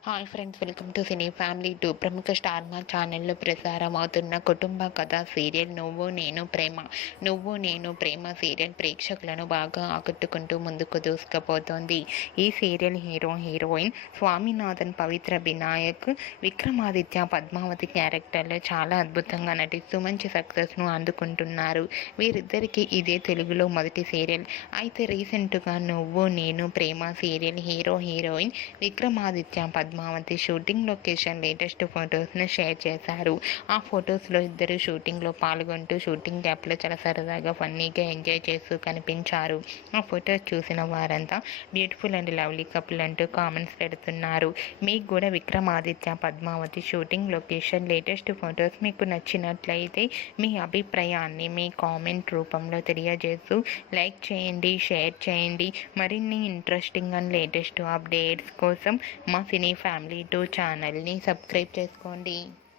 Hi friends, welcome to cine family 2. ప్రముఖ star మా ఛానల్లో ప్రసారం అవుతున్న కుటుంబ కథ సీరియల్ నువ్వు నేను ప్రేమ సీరియల్ ప్రేక్షకులను బాగా ఆకట్టుకుంటూ ముందుకు దూసుకుపోతోంది. ఈ సీరియల్ హీరోయిన్ స్వామినాథన్, పవిత్ర వినాయక్, విక్రమాదిత్య, పద్మావతి క్యారెక్టర్లో చాలా అద్భుతంగా నటిస్తూ మంచి సక్సెస్ను అందుకుంటున్నారు. వీరిద్దరికీ ఇదే తెలుగులో మొదటి సీరియల్. అయితే రీసెంట్గా నువ్వు నేను ప్రేమ serial heroine Vikramaditya, Padmavati shooting location latest ఫొటోస్ను share చేశారు. ఆ ఫొటోస్లో ఇద్దరు షూటింగ్లో పాల్గొంటూ షూటింగ్ గ్యాప్లో చాలా సరదాగా ఫన్నీగా ఎంజాయ్ చేస్తూ కనిపించారు. ఆ ఫొటోస్ చూసిన వారంతా బ్యూటిఫుల్ అండ్ లవ్లీ కపుల్ అంటూ కామెంట్స్ పెడుతున్నారు. మీకు కూడా Vikramaditya, Padmavati shooting location latest photos మీకు నచ్చినట్లయితే మీ అభిప్రాయాన్ని మీ కామెంట్ రూపంలో తెలియజేస్తూ లైక్ చేయండి, షేర్ చేయండి. మరిన్ని ఇంట్రెస్టింగ్ అండ్ లేటెస్ట్ అప్డేట్స్ కోసం మా సినీ ఫ్యామిలీ 2 ఛానల్ని సబ్స్క్రైబ్ చేసుకోండి.